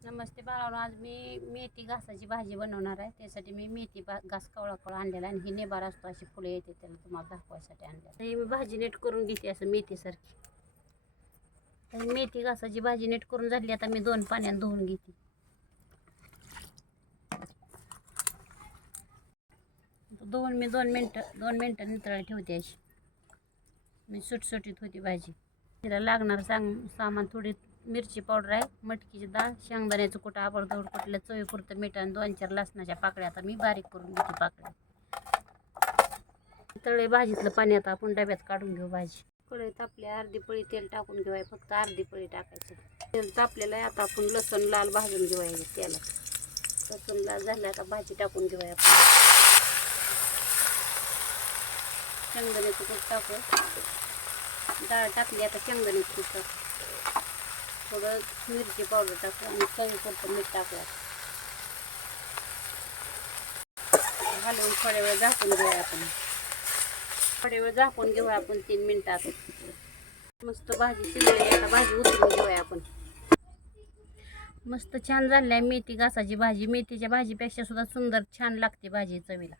नमस्ते बाळावर आज मी मेथी घासाची भाजी बनवणार आहे. त्यासाठी मी मेथी बा घास कवळा कवळा आणलेला आहे आणि ही नेबार असतो अशी फुले येते त्याला तुम्हाला दाखवायसाठी आणलेलं हे मी भाजी नीट करून घेते असं मेथीसारखी. तर मेथी घासाची भाजी नीट करून झाली आता मी दोन पाण्यात धुवून घेते. दोन मी दोन मिनटं दोन मिनटं नितळा ठेवते अशी. मी सुटसुटीत होती भाजी. तिला लागणार सांग सामान थोडी मिरची पावडर आहे मटकीची डाळ शेंगदाण्याचं कुठं आबडधोड कुठलं चवीपुरतं मीठ आणि दोन चार लसणाच्या पाकळ्या. आता मी बारीक करून घेते पाकळ्या. तळे भाजीतलं पाणी आता आपण डब्यात काढून घेऊ भाजी. कढई तापली अर्धी पळी तेल टाकून घेऊया फक्त अर्धी पळी टाकायचं. तेल तापलेलं आहे आता आपण लसूण लाल भाजून घेऊया तेलात. लसूण लाल झालं आता भाजी टाकून घेऊया आपण. शेंगदाण्याचं कूट टाकू डाळ टाकली आता शेंगदाण्याचं कूट टाकू. थोडं मिरची पावडर टाकू आणि चवीपुरतं मीठ टाकूया हलवून थोड्या वेळ झाकून घेऊया आपण. थोड्या वेळ झाकून घेऊया आपण तीन मिनिटात. मस्त भाजी शिजलेली आता भाजी उतरून घेऊया आपण. मस्त छान झाली आहे मेथी घासाची भाजी. मेथीच्या भाजीपेक्षा सुद्धा सुंदर छान लागते भाजी चवीला.